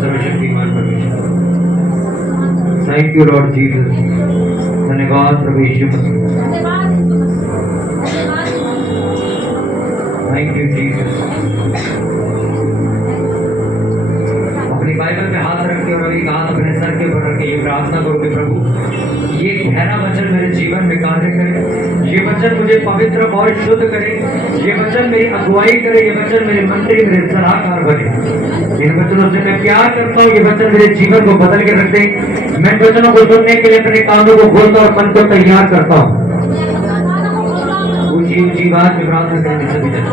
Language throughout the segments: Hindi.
सर्वशक्तिमान परमेश्वर, थैंक यू लॉर्ड जीसस। धन्यवाद प्रभु यीशु मसीह, थैंक यू जीसस। अपनी बाइबल पे हाथ रख के और एक हाथ अपने सर के ऊपर रख के ये प्रार्थना करोगे, प्रभु ये गहरा वचन मेरे जीवन में कार्य करे, ये वचन मुझे पवित्र और शुद्ध करे, ये वचन मेरी अगुवाई करे, ये वचन मेरे मंत्री मेरे सलाहकार बने। इन वचनों से मैं प्यार करता हूँ, ये वचन मेरे जीवन को बदल के रख दे। मैं वचनों को सुनने के लिए अपने कानों को खोलता और मन को तैयार करता हूँ। ऊंची बात में प्रार्थना करेंगे सभी जन।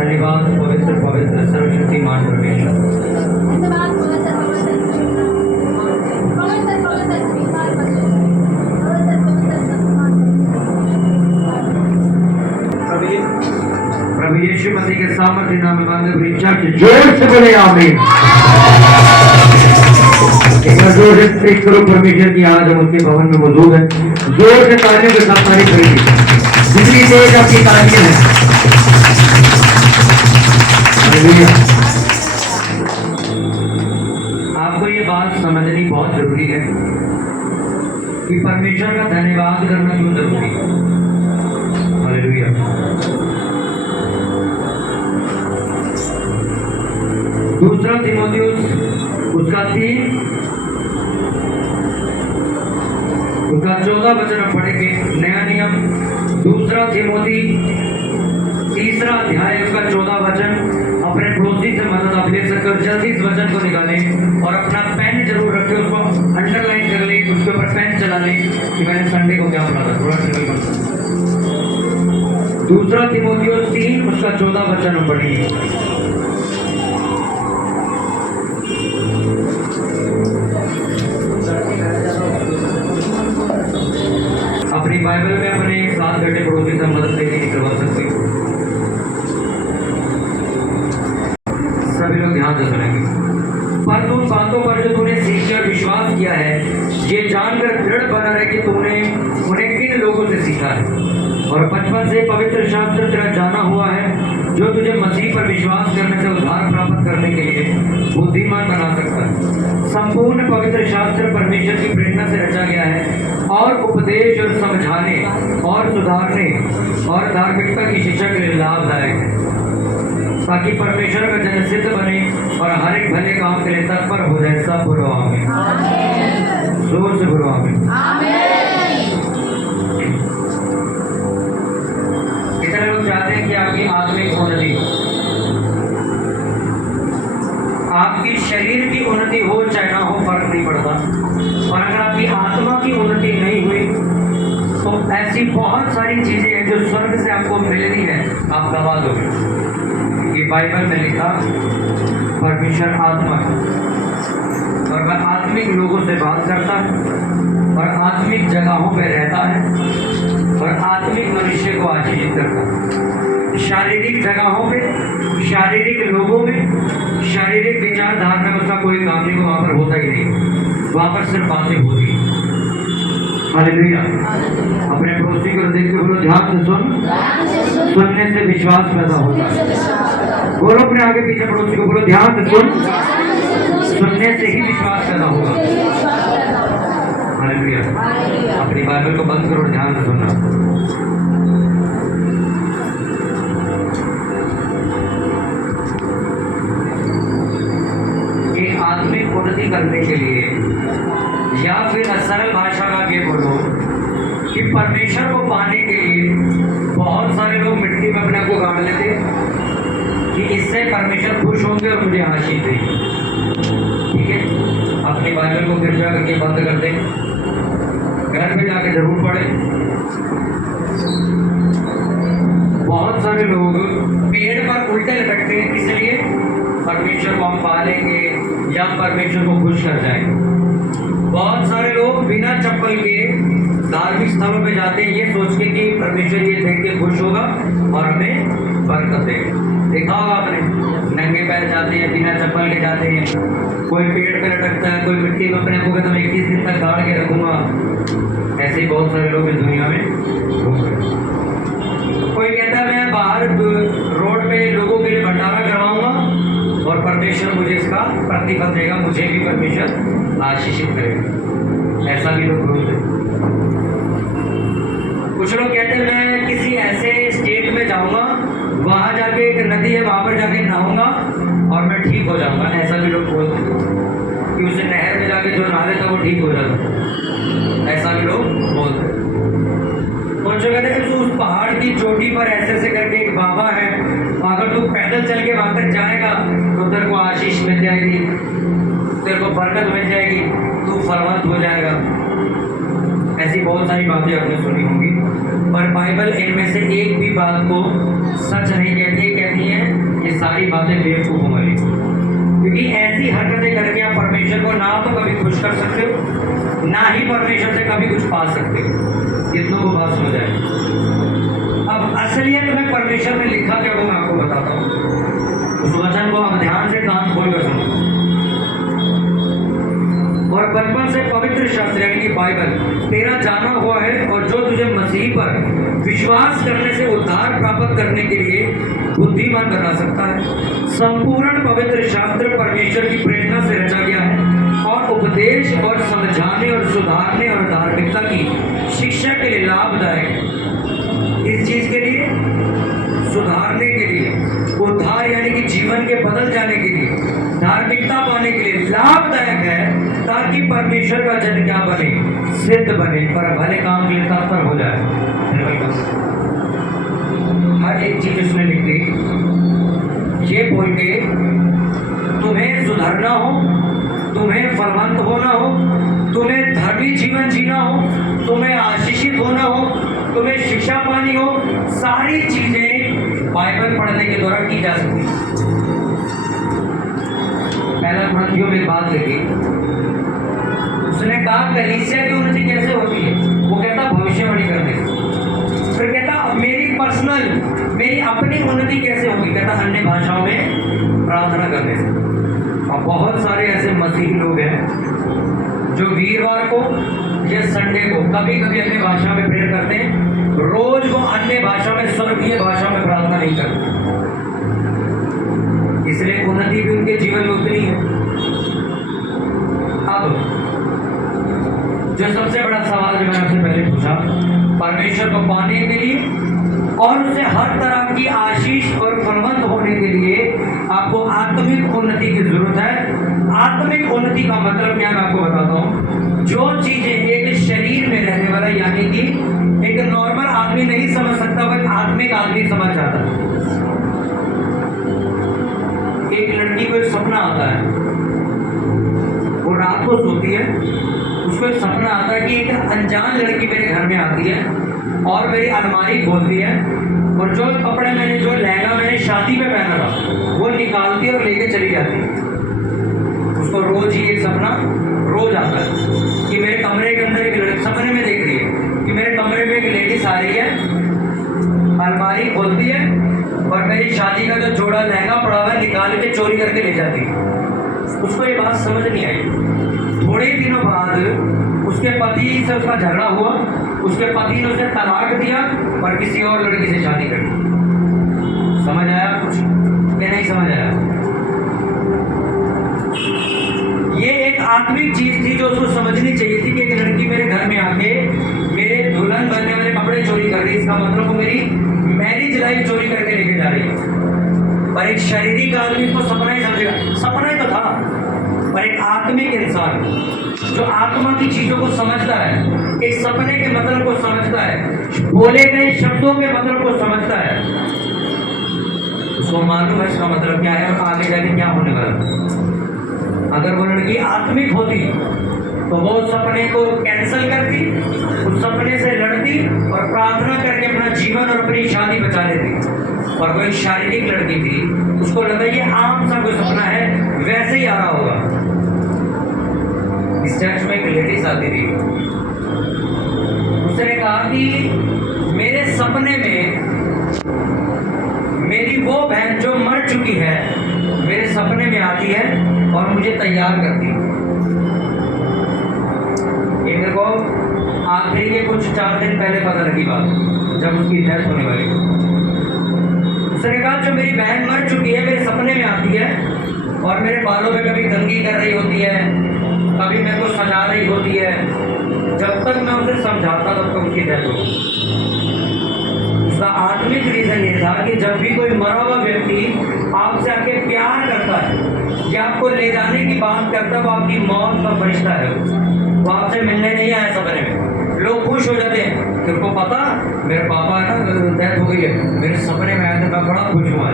धन्यवाद पवित्र पवित्र सर्वशक्तिमान परमेश्वर। प्रभु यीशु मसीह के सामर्थ्य नाम में मांगे पूरी चर्च जोर से बोले आमीन। एक बार जोर से प्रेज़ करो परमेश्वर की, आज हम उसके भवन में मौजूद हैं। जोर से तालियों के साथ तारीफ करेंगे, जितनी तेज आपकी तालियां हैं। आपको ये बात समझनी बहुत जरूरी है कि परमेश्वर का धन्यवाद करना क्यों जरूरी है। हालेलुया। दूसरा तीमुथियुस उसका 14 वचन पढ़ेंगे। नया नियम दूसरा तीमुथी तीसरा अध्याय उसका 14 वचन। अपने पड़ोसी से मदद आप ले सकते हो, जल्दी इस वचन को निकालें और अपना पेन जरूर रखें, उसको अंडरलाइन कर लें, उसके ऊपर पेन चला लें कि मैंने संडे को क्या पढ़ा था, थोड़ा ट्रिबल कर। दूसरा तीमुथियुस 3 उसका 14 वचन पढ़िए। अपनी बाइबल में अपने साथ बैठे पड़ोसी से मदद लेके निकलवा सकते हो। सभी लोग ध्यान से सुनेंगे। पर उन बातों पर जो तूने सीखकर विश्वास किया है, ये जानकर दृढ़ बना रहे कि तूने उन्हें किन लोगों से सीखा है और बचपन से पवित्र शास्त्र तेरा जाना हुआ है, जो तुझे मसीह पर विश्वास करने से उद्धार प्राप्त करने के लिए बुद्धिमान बना सकता है। संपूर्ण पवित्र शास्त्र परमेश्वर की प्रेरणा से रचा गया है और उपदेश और समझाने और सुधारने और धार्मिकता की शिक्षा के लिए लाभदायक है, ताकि परमेश्वर का जन सिद्ध बने और हर एक भले काम के लिए तत्पर हो जाए। सब बोलो आमीन। जोर से बोलो आमीन। कितने लोग चाहते हैं कि आपकी आत्मिक उन्नति हो, आपकी शरीर की उन्नति हो चाहे ना हो, फर्क नहीं पड़ता, और अगर आपकी आत्मा की उन्नति नहीं हुई तो ऐसी बहुत सारी चीजें हैं जो स्वर्ग से आपको मिलनी है, आप गवा दोगे। ये बाइबल में लिखा परमेश्वर आत्मा है और वह आत्मिक लोगों से बात करता है और आत्मिक जगहों पर रहता है और आत्मिक मनुष्य को आजीवित करता है। शारीरिक जगहों पे, शारीरिक लोगों में, शारीरिक विचारधारा में उसका कोई काम नहीं, वहां पर होता ही नहीं, वहां पर सिर्फ बातें होती है। हालेलुया। अपने पड़ोसी को देख के बोलो, ध्यान से सुन, सुनने से विश्वास पैदा होता है। बोलो अपने आगे पीछे पड़ोसी को बोलो, ध्यान से सुन, सुनने से ही विश्वास पैदा होगा। हालेलुया। अपनी बाइबल को बंद करो, ध्यान से सुनना। ये आत्मिक उन्नति करने के लिए, या फिर सरल भाषा में ये बोलो कि परमेश्वर को पाने के लिए बहुत सारे लोग मिट्टी में अपने को गाड़ लेते कि इससे परमेश्वर खुश होंगे और मुझे आशीष देंगे। ठीक है, अपनी बाइबल को कृपया करके बंद कर दें, घर में जाके जरूर पढ़ें। बहुत सारे लोग पेड़ पर उल्टे लटकते हैं, इसलिए परमेश्वर को हम पालेंगे या परमेश्वर को खुश कर जाएंगे। बहुत सारे लोग बिना चप्पल के धार्मिक स्थलों पे जाते हैं ये सोच के कि परमेश्वर ये देख के खुश होगा और हमें बरकत देगा। देखा होगा आपने, नंगे पैर जाते हैं, बिना चप्पल के जाते हैं, कोई पेड़ पे लटकता है, कोई मिट्टी में अपने को कहता मैं 21 दिन तक गाड़ के रखूंगा। ऐसे ही बहुत सारे लोग इस दुनिया में घूम रहे हैं। कोई कहता है मैं बाहर रोड पे लोगों के लिए भंडारा करवाऊंगा और परमेश्वर मुझे इसका प्रतिफल देगा, मुझे भी परमेश्वर आशीषित करेगा। ऐसा भी लोग बोलते हैं। कुछ लोग कहते हैं मैं किसी ऐसे स्टेट में जाऊंगा, वहां जाके एक नदी है, वहां पर जाके नहाऊंगा और मैं ठीक हो जाऊंगा। ऐसा भी लोग बोलते हैं कि उसे नहर में जाके जो नहा लेता वो ठीक हो जाता। ऐसा भी लोग बोलते हैं। कुछ जो कहते हैं कि उस पहाड़ की चोटी पर ऐसे ऐसे करके एक बाबा है, अगर तू पैदल चल के वहां तक जाएगा तो तेरे को आशीष मिल जाएगी, तेरे को बरकत मिल जाएगी, तू फलवंत हो जाएगा। ऐसी बहुत सारी बातें आपने सुनी होंगी, पर बाइबल इनमें से एक भी बात को सच नहीं कहती। कहती है ये सारी बातें बेवकूफ़ों वाली, क्योंकि ऐसी हरकतें करके आप परमेश्वर को ना तो कभी खुश कर सकते हो, ना ही परमेश्वर से कभी कुछ पा सकते हो। कितनों को बात समझ आए? अब असलियत में परमेश्वर ने लिखा क्या वो मैं आपको बताता हूँ। उस वचन को आप ध्यान से कान खोल कर सुनो। और बचपन से पवित्र शास्त्र यानी कि बाइबल तेरा जाना हुआ है, और जो तुझे मसीह पर विश्वास करने से उद्धार प्राप्त करने के लिए बुद्धिमान बना सकता है। संपूर्ण पवित्र शास्त्र परमेश्वर की प्रेरणा से रचा गया है और उपदेश और समझाने और सुधारने और धार्मिकता की शिक्षा के लिए लाभदायक है। इस चीज के लिए, सुधारने के लिए, उद्धार यानी कि जीवन के बदल जाने के लिए, धार्मिकता पाने के लिए लाभदायक है, ताकि परमेश्वर का जन क्या बने, सिद्ध बने, पर भले काम के लिए तत्पर हो जाए। हर एक चीज उसने लिख दी, ये बोल के तुम्हें सुधरना हो, तुम्हें फलवंत होना हो, तुम्हें धर्मी जीवन जीना हो, तुम्हें आशीषित होना हो, तुम्हें शिक्षा पानी हो, सारी चीजें बाइबल पढ़ने के द्वारा की जा सकती है। पहला ग्रंथियों में बात लिखी, उसने कहा कलीसिया की उन्नति कैसे होती है? वो कहता भविष्यवाणी करने से। फिर कहता मेरी पर्सनल, मेरी अपनी उन्नति कैसे होगी? कहता अन्य भाषाओं में प्रार्थना करने से। और बहुत सारे ऐसे मसीही लोग हैं जो वीरवार को या संडे को कभी कभी अन्य भाषा में प्रेयर करते हैं, रोज वो अन्य भाषा में, स्वर्गीय भाषा में प्रार्थना नहीं करते। इसलिए उन्नति भी उनके जीवन में उतनी है। अब जो सबसे बड़ा सवाल जो मैंने आपसे पहले पूछा, परमेश्वर को पाने के लिए और उसे हर तरह की आशीष और फलवंत होने के लिए आपको आत्मिक उन्नति की जरूरत है। आत्मिक उन्नति का मतलब क्या, मैं आपको बताता हूँ। जो चीजें एक शरीर में रहने वाला यानी कि एक नॉर्मल आदमी नहीं समझ सकता, वह आत्मिक आदमी समझ जाता है। एक लड़की को एक सपना आता है, वो रात को सोती है, उसको एक सपना आता है कि एक अनजान लड़की मेरे घर में आती है और मेरी अलमारी खोलती है और जो कपड़े मैंने, जो लहंगा मैंने शादी में पहना था वो निकालती है और लेके चली जाती है। उसको रोज ही एक सपना रोज आता है कि मेरे कमरे के अंदर एक लड़की, सपने में देख रही है कि मेरे कमरे में एक लेडीज आ रही है, अलमारी खोलती है और मेरी शादी का जो जोड़ा लहंगा पड़ा हुआ है निकाल के चोरी करके ले जाती है। उसको ये बात समझ नहीं आई। थोड़े दिनों बाद उसके पति से उसका झगड़ा हुआ, उसके पति ने उसे तलाक दिया और किसी और लड़की से शादी कर दी। समझ आया कुछ या नहीं समझ आया? ये एक आत्मिक चीज थी जो उसको समझनी चाहिए थी कि एक लड़की मेरे घर में आके मेरे दुल्हन बनने वाले कपड़े चोरी कर रही, इसका मतलब वो मेरी मैरिज लाइफ चोरी करके लेके जा रही है। पर एक शारीरिक आदमी इसको सपना ही समझेगा, सपना ही तो था। पर एक आत्मिक इंसान जो आत्मा की चीजों को समझता है, एक सपने के मतलब को समझता है, बोले गए शब्दों के मतलब को समझता है, उसको मालूम है इसका मतलब क्या है और आगे जाके क्या होने वाला। अगर वो लड़की आत्मिक होती तो वो उस सपने को कैंसिल करती, उस सपने से लड़ती और प्रार्थना करके अपना जीवन और अपनी शादी बचा लेती। और वो एक शारीरिक लड़की थी, उसको लगा ये आम सा कोई सपना है, वैसे ही आ रहा होगा। इस चर्च में एक लेडीज आती थी, उसने कहा कि मेरे सपने में मेरी वो बहन जो मर चुकी है मेरे सपने में आती है और मुझे तैयार करती है। ये मेरे को आखिरी के कुछ 4 दिन पहले पता लगी बात, जब उसकी डेथ होने वाली। उसने कहा जो मेरी बहन मर चुकी है मेरे सपने में आती है और मेरे बालों पे कभी कंघी कर रही होती है, कभी मेरे को सजा रही होती है। जब तक मैं उसे समझाता तब तक उसकी डेथ हो। उसका आत्मिक रीजन ये था कि जब भी कोई मरा हुआ व्यक्ति आपसे आके प्यार करता है या आपको ले जाने की बात करता है, वो आपकी मौत का फरिश्ता है। वो आपसे मिलने नहीं आया सपने में। लोग खुश हो जाते हैं, तेरे को पता मेरे पापा है ना डेथ हो गई है, मेरे सपने में आया था, मैं बड़ा खुश हुआ।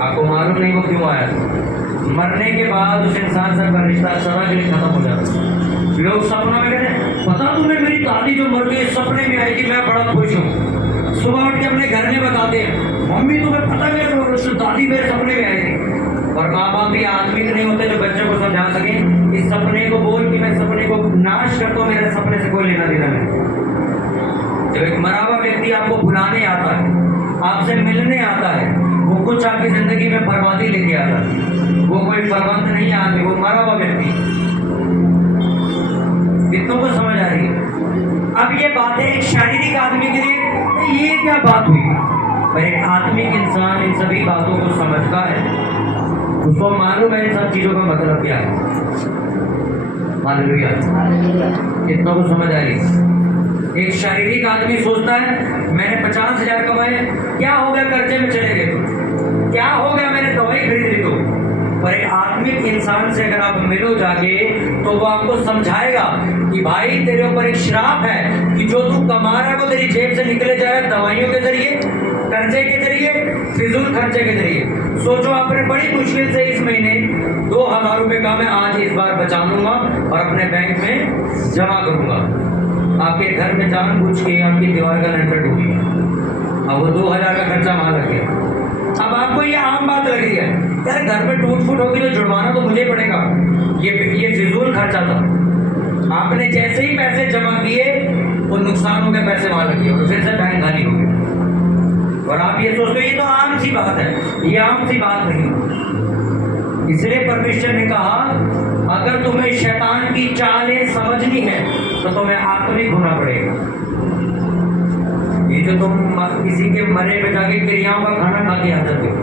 आपको मालूम नहीं वो क्यों आया। मरने के बाद उस इंसान से का रिश्ता सदा के लिए खत्म हो जाता है। लोग सपनों में कहते हैं पता तुम्हें मेरी दादी जो मर गई सपने में आई थी, मैं बड़ा खुश हूँ। सुबह उठ के अपने घर में बताते हैं मम्मी तुम्हें पता मेरे दादी मेरे सपने में आई थी। और माँ बाप भी आत्मिक नहीं होते जो बच्चों को समझा सके इस सपने को बोल कि मैं सपने को नाश करता हूँ, मेरे सपने से कोई लेना देना नहीं। जब एक मरा हुआ व्यक्ति आपको बुलाने आता है, आपसे मिलने आता है, वो कुछ आपकी जिंदगी में बर्बादी लेके आता है। वो कोई फलवंत नहीं आते, वो मरा हुआ व्यक्ति। कितनों को समझ आ रही है? अब ये बातें एक शारीरिक आदमी के लिए ये क्या बात हुई, पर एक आत्मिक इंसान इन सभी बातों को समझता है, उसको मालूम है इन सब चीजों का मतलब क्या है। हालेलुया। कितनों को समझ आ रही है? एक शारीरिक आदमी सोचता है मैंने 50,000 कमाए, क्या हो गया कर्जे में चले गए, क्या हो गया मैंने दवाई खरीद ली तो। पर एक आत्मिक इंसान से अगर आप मिलो जाके तो वो आपको समझाएगा कि भाई तेरे ऊपर एक श्राप है कि जो तू कमा रहा है वो तेरी जेब से निकले जा रहा है दवाइयों के जरिए, कर्जे के जरिए, फिजूल खर्चे के जरिए। सोचो आपने बड़ी मुश्किल से इस महीने 2,000 रुपये का मैं आज इस बार बचा लूंगा और अपने बैंक में जमा करूंगा। आपके घर में जानबूझ के आपकी दीवार का लेंटर टूट गया, अब वो 2,000 का खर्चा वहां लग गया। अब आपको ये आम बात लग रही है यार घर में टूट फूट होगी तो जुर्माना तो मुझे पड़ेगा, ये फिजूल खर्चा था। आपने जैसे ही पैसे जमा किए वो नुकसान हो गए, पैसे वहां लग गए और फिर से बैंक खाली हो गए। और आप ये सोचते हो ये तो आम सी बात है, ये आम सी बात नहीं। इसलिए परमेश्वर ने कहा अगर तुम्हें शैतान की चालें समझनी है तो तुम्हें आत्मिक होना पड़ेगा। ये जो तुम किसी के मरे पे जाके क्रियाओं का खाना खा के आ जाते हो,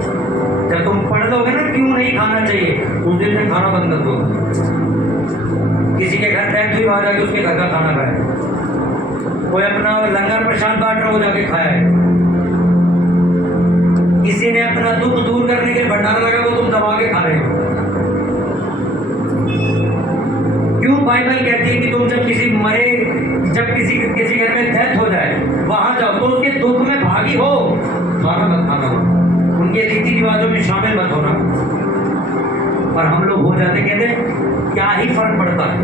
जब तुम पढ़ लोगे ना क्यों नहीं खाना चाहिए, उस दिन से खाना बंद कर दो। किसी के घर डेथ हुई वहां जाके उसके घर का खाना खाया, कोई अपना लंगर प्रसाद बांट रहा हो जाके खाया है, किसी ने अपना दुख दूर करने के लिए भंडारा लगा वो तुम दबा के खा रहे हो। क्यों बाइबल कहती है कि तुम जब किसी घर में डेथ हो जाए वहां जाओ तो उसके दुख में भागी हो, खाना मत खाना, उनके रीति रिवाजों में शामिल मत होना। पर हम लोग हो जाते कहते क्या ही फर्क पड़ता है।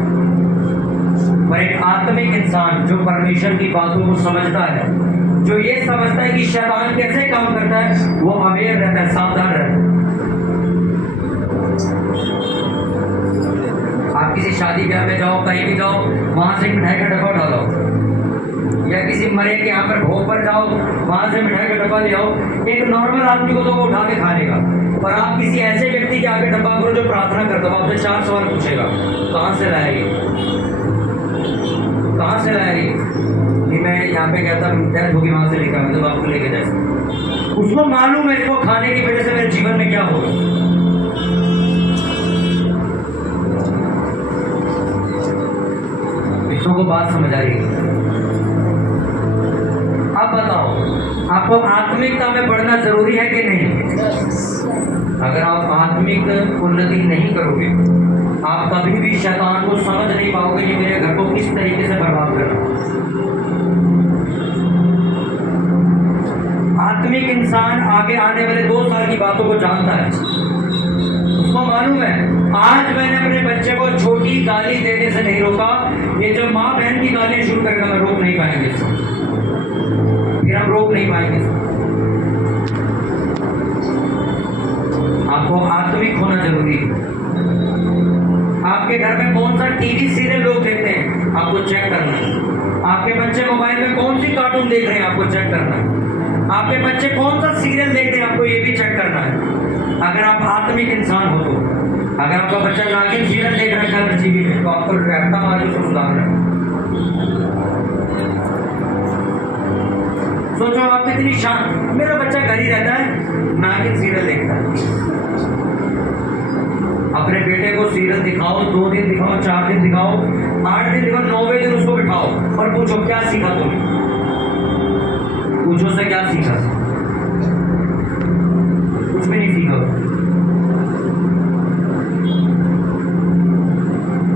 पर एक आत्मिक इंसान जो परमेश्वर की बातों को समझता है, जो ये समझता है कि शैतान कैसे काम करता है, वो अवेयर रहता है, सावधान रहता है। आप किसी शादी ब्याह में जाओ, कहीं भी जाओ, वहां से मिठाई का डब्बा उठा लो, या किसी मरे के यहाँ पर भोग पर जाओ, वहां से मिठाई का डब्बा ले आओ। एक नॉर्मल आदमी को तो वो उठा के खा लेगा, पर आप किसी ऐसे व्यक्ति के आगे डब्बा करो जो प्रार्थना करता हो, आपसे 4 सवाल पूछेगा, कहाँ से लाया ये, कहाँ से लाया ये? मैं यहाँ पे कहता डेथ होगी वहां से लेकर मतलब आपको लेके जाए। उसको मालूम है इसको खाने की वजह से मेरे जीवन में क्या होगा। इसको को बात समझ आ रही है? अब बताओ आपको आत्मिकता में बढ़ना जरूरी है कि नहीं? अगर आप आत्मिक उन्नति नहीं करोगे आप कभी भी शैतान को समझ नहीं पाओगे कि मेरे घर को किस तरीके से बर्बाद करना। आत्मिक इंसान आगे आने वाले 2 साल की बातों को जानता है, उसको मालूम है आज मैंने अपने बच्चे को छोटी गाली देने से नहीं रोका, ये जो माँ बहन की गालियां शुरू करेगा मैं रोक नहीं पाएंगे इसको, फिर हम रोक नहीं पाएंगे। आपको आत्मिक होना जरूरी है। टीवी सीरियल लोग देखते हैं, आपको चेक करना है। आपके बच्चे मोबाइल में कौन सी कार्टून देख रहे हैं, आपको चेक करना है। आपके बच्चे कौन सा सीरियल देख रहे हैं, आपको ये भी चेक करना है। अगर आप आत्मिक इंसान हो तो, अगर आपका बच्चा नागिन सीरियल देख रहा है टीवी में, तो आपको रैप्टा मार उसको सुधारना है। सोचो आप कितनी शान, मेरा बच्चा घर ही रहता है, नागिन सीरियल देखता है। अपने बेटे को सीरियल दिखाओ, 2 दिन दिखाओ, 4 दिन दिखाओ, 8 दिन दिखाओ, 9वें दिन उसको बिठाओ और पूछो क्या सीखा तुमने, पूछो से क्या सीखा, कुछ भी नहीं सीखा।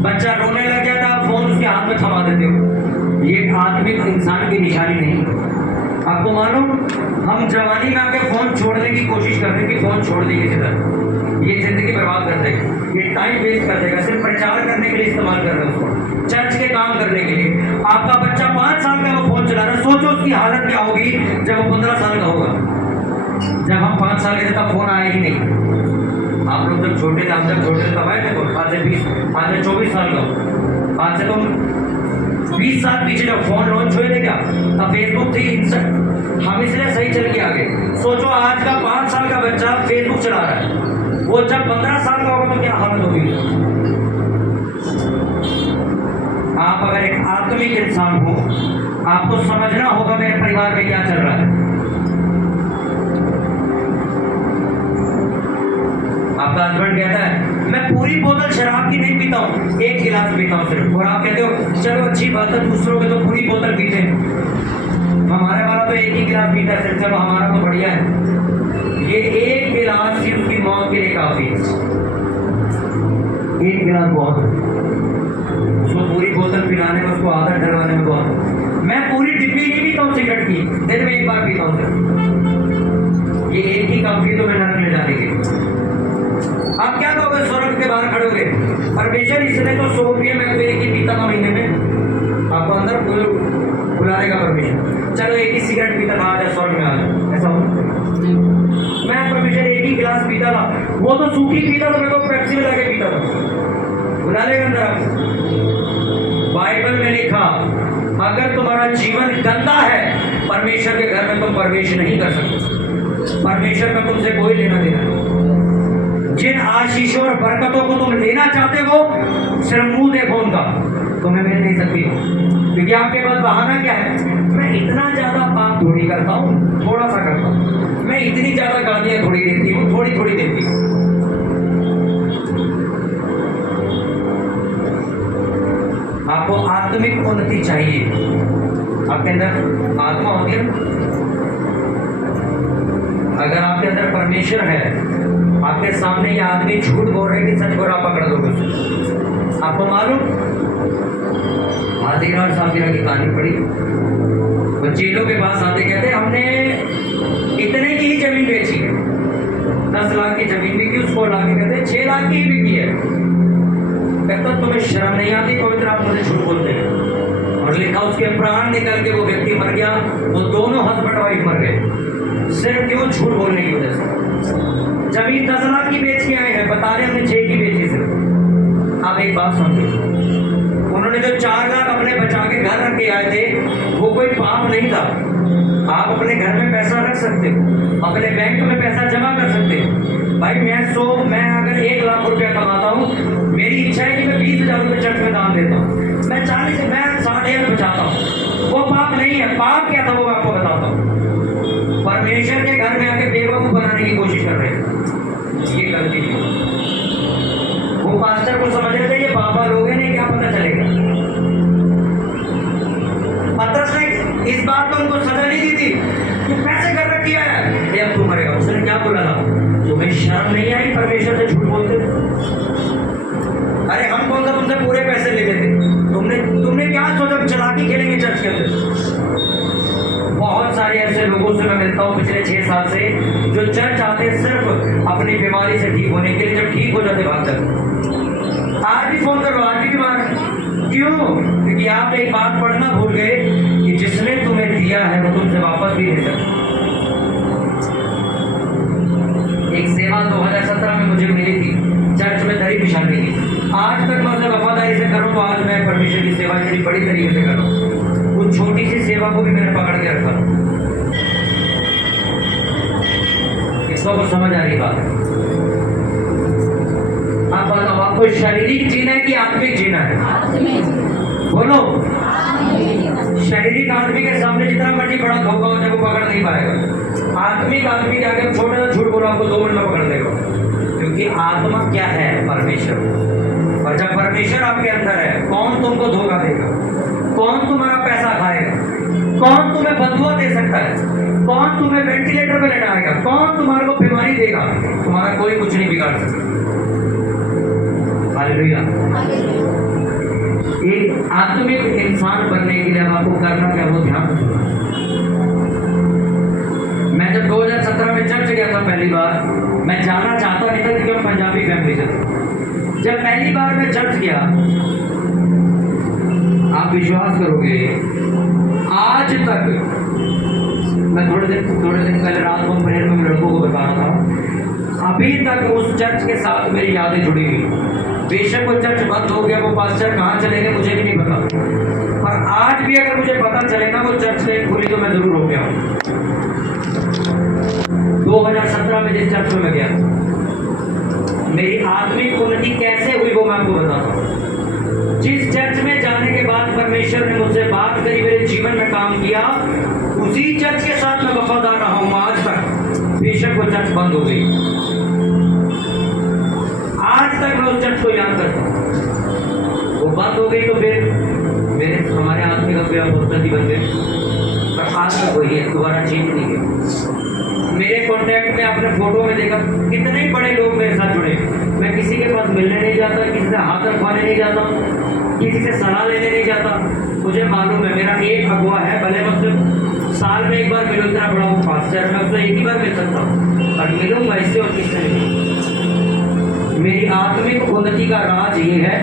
बच्चा रोने लग जाता, आप फोन उसके हाथ में थमा देते हो। ये आत्मिक इंसान की निशानी नहीं। आपको मालूम, हम जवानी में आके फोन छोड़ने की कोशिश करते हैं कि फोन छोड़ देंगे किधर, ये जिंदगी बर्बाद कर देगा, ये टाइम वेस्ट कर देगा, सिर्फ प्रचार करने के लिए इस्तेमाल कर रहे हैं उसको, चर्च के काम करने के लिए। आपका बच्चा 5 साल का वो फोन चला रहा है, सोचो उसकी हालत क्या होगी जब वो 15 साल का होगा। जब हम 5 साल के तब फोन आया ही नहीं। आप लोग जब छोटे थे, हम जब छोटे थे तब आए थे फोन, आज से 24 साल का, आज से तुम 20 साल पीछे जब फोन लॉन्च हुए थे क्या, तब फेसबुक थी, हम इसलिए सही चल के आगे। सोचो आज का 5 साल का बच्चा फेसबुक चला रहा है, वो जब 15 साल का होगा तो क्या हालत होगी। आप अगर एक आत्मिक इंसान हो, आपको समझना होगा मेरे परिवार में क्या चल रहा है। आपका हस्बैंड कहता है मैं पूरी बोतल शराब की नहीं पीता हूँ, 1 गिलास पीता हूँ सिर्फ, और आप कहते हो चलो अच्छी बात है, दूसरों के तो पूरी बोतल पीते हैं, हमारे वाला तो 1 ही गिलास पीता है सिर्फ, चलो हमारा तो बढ़िया है। ये 1 गिलास ही उसकी मौत के लिए काफी है। 1 गिलास बहुत है, उसको पूरी बोतल पिलाने में, उसको आदत डलवाने में बहुत। मैं पूरी डिब्बी नहीं पीता हूँ सिगरेट की, दिन में 1 बार पीता हूँ सिर्फ, ये 1 ही काफी है तो मैं नरक ले जाने के। आप क्या कहोगे, स्वर्ग के बाहर खड़ोगे, परमेश्वर इसने तो 100 रुपये में तो 1 ही पीता था महीने में, आपको अंदर बुला देगा परमेश्वर, चलो 1 ही सिगरेट पीता था, आ जाए स्वर्ग में, आ जाए, ऐसा हो। मैं परमेश्वर 1 ही गिलास पीता था, वो तो सूखी पीता था, मैं तो पेप्सी मिला के पीता था, बुला लेगा अंदर आपको। बाइबल में लिखा अगर तुम्हारा जीवन गंदा है, परमेश्वर के घर में तुम प्रवेश नहीं कर सकते। परमेश्वर में तुमसे कोई लेना देना नहीं। जिन आशीषों और बरकतों को तुम लेना चाहते हो, सिर्फ मुंह देखो उनका, तुम्हें मिल नहीं सकती हो, क्योंक't आपके पास बहाना क्या है, मैं इतना ज्यादा पाप थोड़ी करता हूँ, थोड़ा सा करता हूँ, मैं इतनी ज्यादा गालियां थोड़ी देती हूँ, थोड़ी थोड़ी देती हूँ। आपको आत्मिक उन्नति चाहिए, आपके अंदर आत्मा होती है, अगर आपके अंदर परमेश्वर है, आपके सामने ये आदमी झूठ बोल रहे कि सच बोल, आप पकड़ दोगे उसे। आपको मालूम, हाजिरा और साफिरा की कहानी पड़ी, वो जेलों के पास आते कहते हमने इतने की ही जमीन बेची है, 10 लाख की जमीन बिकी, उसको लाके कहते 6 लाख की ही बिकी है। कहता तुम्हें शर्म नहीं आती, पवित्र आप मुझे झूठ बोलते हैं। और लिखा उसके प्राण निकल के वो व्यक्ति मर गया, वो दोनों हस्बैंड वाइफ मर गए, सिर्फ क्यों, झूठ बोलने की वजह से। जमीन 10 लाख की बेच के आए हैं, बता रहे हमने 6 की बेची सिर्फ। आप एक बात समझो, उन्होंने जो 4 लाख अपने बचा के घर रख के आए थे, वो कोई पाप नहीं था। आप अपने घर में पैसा रख सकते हो, अपने बैंक में पैसा जमा कर सकते हो। भाई मैं अगर 1 लाख रुपया कमाता हूँ, मेरी इच्छा है कि मैं 20,000 रुपये चर्च में दान देता हूँ, मैं 60,000 बचाता हूँ, वो पाप नहीं है। पाप क्या था वो मैं आपको बताता हूँ। परमेश्वर के घर में आके बेवकूफ बनाने की कोशिश कर रहे हैं, ये गलती थी। वो पास्टर को समझ रहे थे ये बाबा लोग हैं, नहीं क्या पता चलेगा। पतरस ने इस बात पर उनको सजा नहीं दी थी, तू पैसे कर रखी है, ये अब तू मरेगा। उसने क्या बोला था, तुम्हें शर्म नहीं आई परमेश्वर से झूठ बोलते थे? अरे हम कौन सा तुमसे पूरे पैसे लेते थे? तुमने क्या सोचा चलाकी खेलेंगे चर्च के अंदर? बहुत सारे ऐसे लोगों से मैं मिलता हूँ पिछले 6 साल से, जो चर्च आते हैं सिर्फ अपनी बीमारी से ठीक होने के लिए, जब ठीक हो जाते भाग जाते। आज भी फोन करो, आज भी बीमार है, क्यों? क्योंकि आप एक बात पढ़ना भूल गए कि जिसने तुम्हें दिया है वो तुमसे वापस भी ले सकता। एक सेवा 2017 में मुझे मिली थी, चर्च में दरी बिछाने की। आज तक मैं उसे वफादारी से करूँ सेवा इतनी बड़ी तरीके से कर रहा हूँ, उस छोटी सी सेवा को भी मैंने पकड़ के रखा। इसको कुछ समझ आ रही बात है? आप बताओ, आपको शारीरिक जीना है कि आत्मिक जीना है? बोलो। शारीरिक आदमी के सामने जितना मर्जी बड़ा धोखा हो जाए वो पकड़ नहीं पाएगा। आत्मिक आदमी के आगे छोटे सा झूठ बोला आपको 2 मिनट में पकड़ लेगा, क्योंकि आत्मा क्या है? परमेश्वर। और जब परमेश्वर आपके अंदर है, कौन तुमको धोखा देगा? कौन तुम्हारा पैसा खाएगा? कौन तुम्हें बदुआ दे सकता है? कौन तुम्हें वेंटिलेटर पे लटाएगा? कौन तुम्हारे को बीमारी देगा? तुम्हारा कोई कुछ नहीं बिगाड़ सकता। हालेलुया। एक आत्मिक इंसान बनने के लिए आपको करना क्या, वो ध्यान रखना। मैं जब 2017 में चर्च गया था पहली बार, मैं जाना चाहता नहीं था क्योंकि मैं पंजाबी फैमिली से था। जब पहली बार मैं चर्च गया, आप विश्वास करोगे, आज तक मैं थोड़े दिन पहले रात को प्रेयर में लड़कों को बता रहा था, अभी तक उस चर्च के साथ मेरी यादें जुड़ी हुई। बेशक वो चर्च बंद हो गया, वो पास्टर कहाँ चले गए मुझे भी नहीं पता, पर आज भी अगर मुझे पता चले ना वो चर्च नहीं खुली तो मैं जरूर हो गया हूँ। 2017 में जिस चर्च में मैं गया, मेरी आत्मिक उन्नति कैसे हुई वो मैं आपको बताता हूँ। जिस चर्च में जाने के बाद परमेश्वर ने मुझसे बात करी, मेरे जीवन में काम किया, उसी चर्च के साथ मैं वफादार रहा हूँ आज तक। बेशक वो चर्च बंद हो गई, आज तक मैं उस चर्च को याद करता हूँ। वो बंद हो गई तो फिर हमारे आत्मिक उन्नति बन गए, पर आज तक वही है, दोबारा चेंज नहीं है। मेरे कॉन्टैक्ट में आपने फोटो में देखा कितने बड़े लोग मेरे साथ जुड़े। मैं किसी के पास मिलने नहीं जाता, किसी से हाथ रखवाने नहीं जाता, किसी से सलाह लेने नहीं जाता। मुझे मालूम है मेरा एक अगुआ है, भले मैं उससे साल में एक बार मिलूँ, इतना बड़ा वो पास्टर है, मैं उससे एक ही बार मिल सकता हूँ, पर मिलूंगा इससे और किससे नहीं। मेरी आत्मिक उन्नति का राज ये है,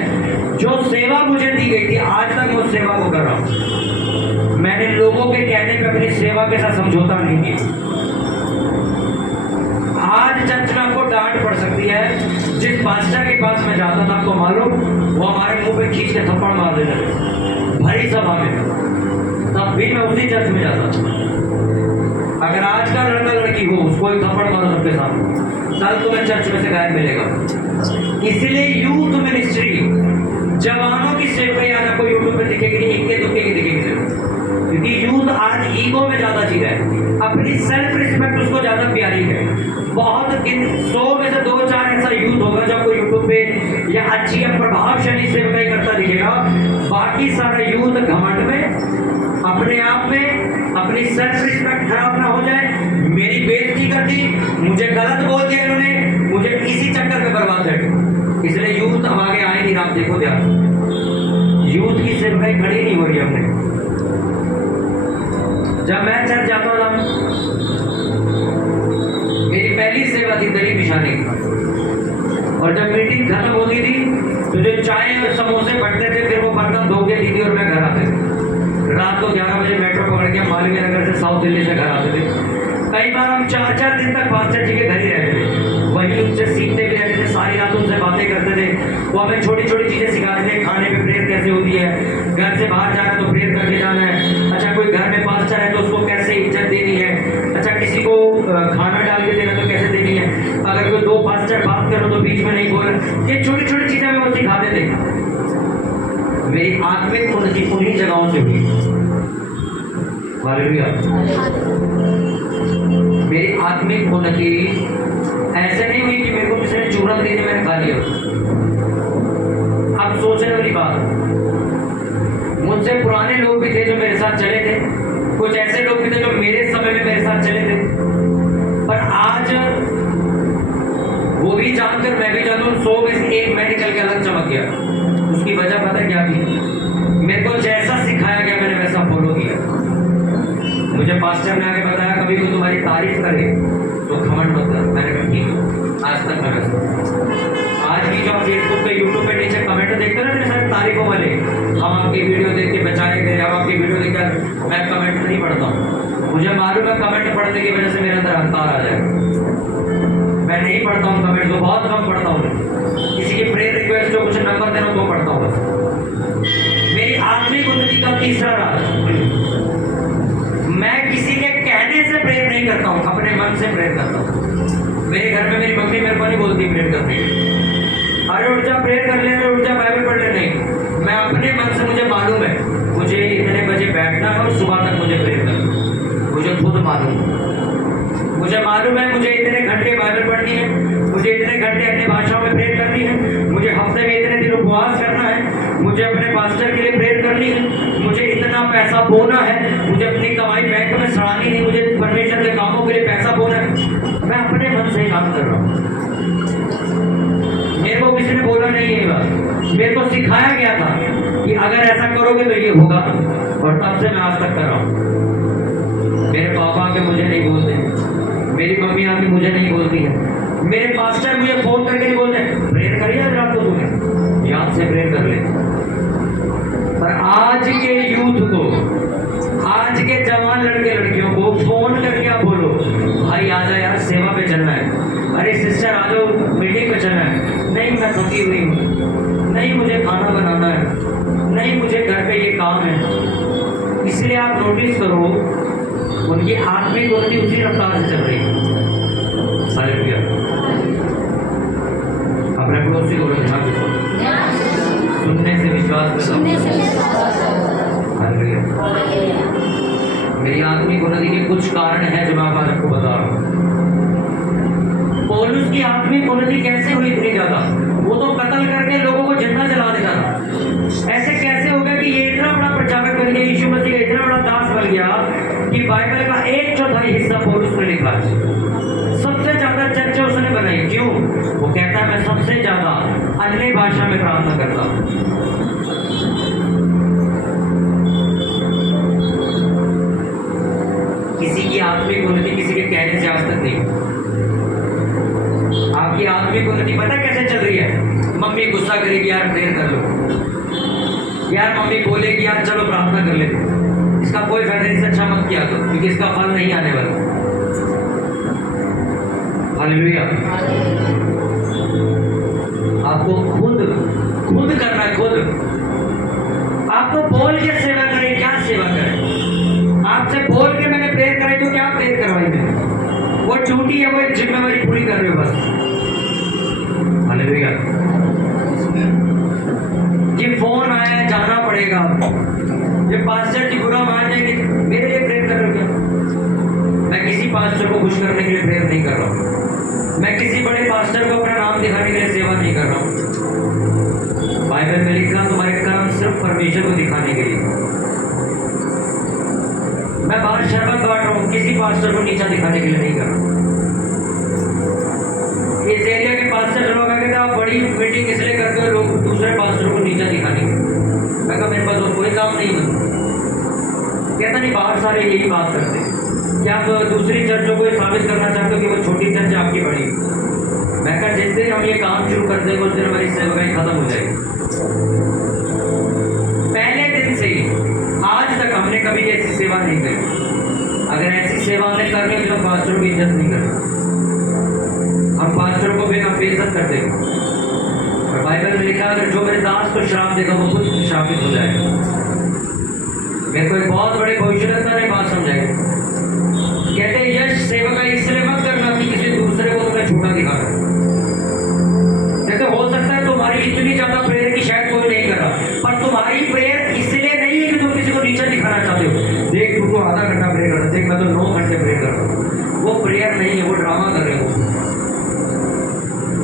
जो सेवा मुझे दी गई थी आज तक मैं उस सेवा को कर रहा हूँ। मैंने लोगों के कहने पे अपनी सेवा के साथ समझौता नहीं किया। आज चर्च में आपको डांट पड़ सकती है, जिस पास्टर के पास मैं जाता था आपको मालूम, वो हमारे मुंह पे खींच के थप्पड़ मार देते थे भरी सभा में, तब भी मैं उसी चर्च में जाता था। अगर आज का लड़का लड़की हो उसको एक थप्पड़ मारो सबके सामने, कल तुम्हें चर्च में से गायब मिलेगा। इसलिए यूथ मिनिस्ट्री, जवानों की सेवकाई आज आपको यूट्यूब पे दिखेगी नहीं, इक्के दुक्के की दिखेगी, क्योंकि यूथ आज ईगो में ज्यादा जी रहा है, अपनी सेल्फ रिस्पेक्ट उसको ज्यादा प्यारी है। बहुत 100 में से 2-4 ऐसा यूथ होगा जो आपको यूट्यूब पे या अच्छी या प्रभावशाली सेवकाई करता दिखेगा। बाकी सारा यूथ घमंड में, अपने आप में, अपनी सेल्फ रिस्पेक्ट खराब ना हो जाए, मेरी बेइज्जती कर दी, मुझे गलत बोल दिया इन्होंने, मुझे इसी चक्कर में बर्बाद है। इसलिए यूथ अब आगे आए नहीं। आप देखो ध्यान, यूथ की सेवकाई खड़ी नहीं हो रही हमने। जब मैं चर्च जाता था, मेरी पहली सेवा थी दरी बिछाने की, और जब मीटिंग खत्म होती थी तो जो चाय और समोसे बढ़ते थे, फिर वो बर्तन धो के दीदी और मैं घर आते थे। रात को 11 बजे मेट्रो पकड़ के मालवीय नगर से साउथ दिल्ली से घर आते थे। कई बार हम 4-4 दिन तक पास्टर जी के घर ही रहते थे, वहीं उनसे सीखते भी रहते थे, सारी रात उनसे बातें करते थे। वो हमें छोटी छोटी चीजें सिखाते थे, खाने में प्रेयर कैसे होती है, घर से बाहर जाना तो प्रेयर करके जाना है, अच्छा कोई घर में पास्टर है तो उसको कैसे इज्जत देनी है, अच्छा किसी को खाना डाल के देना तो कैसे देनी है, अगर कोई 2 पास्टर बात करो तो बीच में नहीं बोलना। ये छोटी छोटी चीजें हमें वो सिखाते थे। मेरी आत्मिक उन्नति उन्हीं जगहों से हुई। हालेलुया। मेरी आत्मिक उन्नति ऐसे नहीं हुई कि मेरे को किसी ने चूरन दे दिया मैंने खा लिया। अब सोचने वाली बात, मुझसे पुराने लोग भी थे जो मेरे साथ चले थे, कुछ ऐसे लोग भी थे जो मेरे समय में मेरे साथ चले थे, पर आज वो भी जानकर मैं भी जानूं 100 में से एक मैं निकल के अलग चमक गया। उसकी वजह पता है क्या थी? मेरे को जैसा सिखाया गया मैंने वैसा फॉलो किया। मुझे पास्टर ने आगे बताया कभी कोई तुम्हारी तारीफ करे तो घमंड मत कर। मैंने कहा ठीक, आज तक मैं वैसा। आज भी जो आप फेसबुक पे यूट्यूब पे नीचे कमेंट देखते हैं ना सर तारीफों वाले, हम आपकी वीडियो देख के बचाए गए, हम आपकी वीडियो देखकर, मैं कमेंट नहीं पढ़ता हूँ। मुझे मालूम है कमेंट पढ़ने की वजह से मेरे अंदर अहंकार आ जाएगा। मैं नहीं पढ़ता हूँ कमेंट को, बहुत कम पढ़ता हूँ। किसी की प्रेयर रिक्वेस्ट जो कुछ नंबर देना तो पढ़ता हूँ बस। मेरी आत्मिक तीसरा राज, मैं किसी के कहने से प्रेयर नहीं करता हूँ, अपने मन से प्रेयर करता हूँ। मेरे घर में मेरी मम्मी मेरे को नहीं बोलती प्रेयर करने के लिए, अरे उठ जा प्रेयर कर ले, उठ जा बाइबल पढ़ ले, नहीं, मैं अपने मन से, मुझे मालूम है मुझे इतने बजे बैठना है और सुबह तक मुझे प्रेयर करना, मुझे खुद मालूम है, मुझे मालूम है मुझे इतने घंटे बाइबल पढ़नी है, मुझे इतने घंटे अपनी भाषाओं में प्रेयर करनी है, मुझे हफ्ते में इतने दिन उपवास करना है, मुझे अपने पास्टर के लिए प्रेयर करनी है, मुझे इतना पैसा बोना है, मुझे अपनी कमाई बैंक में सड़ानी नहीं, मुझे परमेश्वर के कामों के लिए पैसा बोना है। मैं अपने मन से ही काम कर रहा हूँ, मेरे को किसी ने बोला नहीं है बात, मेरे को सिखाया गया था कि अगर ऐसा करोगे तो ये होगा, और तब से मैं आज तक कर रहा हूँ। मेरे पापा आके मुझे नहीं बोलते, मेरी मम्मी आके मुझे नहीं बोलती है, मेरे पास्टर मुझे फोन करके नहीं बोलते प्रेयर करिए आज रात को, तुम्हें याद से प्रेयर कर ले। पर आज के यूथ को, आज के जवान लड़के लड़कियों को फोन करके आप बोलो भाई आ जा यार, सेवा पे चलना है, अरे सिस्टर आ जाओ मीटिंग पे चलना है, नहीं मैं थकी हुई हूँ, नहीं मुझे खाना बनाना है, नहीं मुझे घर पे ये काम है। इसलिए आप नोटिस करो उनकी आत्मिक उन्नति उसी रफ्तार से चल रही है। हालेलुया। अपने पड़ोसी को ध्यान से सुनने से विश्वास, हालेलुया। मेरी आत्मिक उन्नति के कुछ कारण हैं जो मैं आज आपको बता रहा हूँ। पौलुस की आत्मिक उन्नति कैसे हुई इतनी ज्यादा? वो तो कत्ल करके लोगों को जिंदा जला देता था। ऐसे कैसे हो गया कि ये इतना बड़ा प्रचारक बन गया, यीशु मसीह का इतना बड़ा दास बन गया कि बाइबल का 1/4 हिस्सा पौलुस ने लिखा है। सबसे ज्यादा चर्चा उसने बनाई। क्यों? वो कहता है मैं सबसे ज्यादा अन्य भाषा में प्रार्थना करता हूँ। किसी की आत्मिक उन्नति किसी के कहने से आज तक नहीं। आपकी आत्मिक उन्नति पता कैसे चल रही है? मम्मी गुस्सा करेगी यार प्रेयर कर लो, यार मम्मी बोलेगी यार चलो प्रार्थना कर लेते, इसका कोई फायदा नहीं, अच्छा मत किया तो, क्योंकि इसका फल नहीं आने वाला। हालेलुया। आपको खुद करना है, खुद आपको बोल के सेवा करें। क्या सेवा करें? आपसे बोल के मैंने प्रेयर कराई तो क्या प्रेयर करवाई मैंने? वो ड्यूटी है, वो एक जिम्मेवारी पूरी कर रहे हो बस। हालेलुया। ये फोन आया है जाना पड़ेगा, ये पास्टर जी बुरा मान जाएंगे, मेरे लिए प्रेयर कर रहे हो क्या? मैं किसी पास्टर को खुश करने के लिए प्रेयर नहीं कर रहा हूँ, मैं किसी बड़े पास्टर को अपना नाम दिखाने के लिए सेवा नहीं कर रहा हूँ। बाइबल में लिखा तुम्हारे कर्म सिर्फ परमेश्वर को दिखाने के लिए। मैं बाहर शरबत बांट रहा हूँ, किसी पास्टर को नीचा दिखाने के लिए नहीं कर रहा। इस एरिया के पास्टर लोग कहते हैं आप बड़ी मीटिंग इसलिए करते हो लोग दूसरे पास्टर को नीचा दिखाने के लिए। मैं कहा मेरे पास और कोई काम नहीं है। कहता नहीं बाहर सारे यही बात करते हैं, क्या आप दूसरी चर्चों को साबित करना चाहते हो कि वो छोटी चर्च है आपकी बड़ी? मैं कहा जिस दिन हम ये काम शुरू कर देंगे उस दिन हमारी सेवकाई खत्म हो जाएगी। पहले दिन से ही आज तक हमने कभी ऐसी सेवा नहीं करी। अगर ऐसी सेवा हमने करनी तो पास्टर की इज्जत नहीं करते, हम पास्टर को बेइज्जत कर देंगे। और बाइबल में लिखा अगर जो मेरे दास को श्राप देगा वो खुद श्रापित हो जाएगा। मेरे को एक बहुत बड़े भविष्यवक्ता ने बात समझाई, कहते यश सेवका इसलिए मत करना कि किसी दूसरे को तुम्हें झूठा दिखाना। कहते हो सकता है तुम्हारी इतनी ज्यादा प्रेयर की शायद कोई नहीं कर रहा, पर तुम्हारी प्रेयर इसलिए नहीं है कि तुम किसी को नीचा दिखाना चाहते हो। देख तुमको आधा घंटा प्रेयर करता, देख मैं तो 9 घंटे प्रेयर कर रहा हूँ। वो प्रेयर नहीं है, वो ड्रामा कर रहे हो।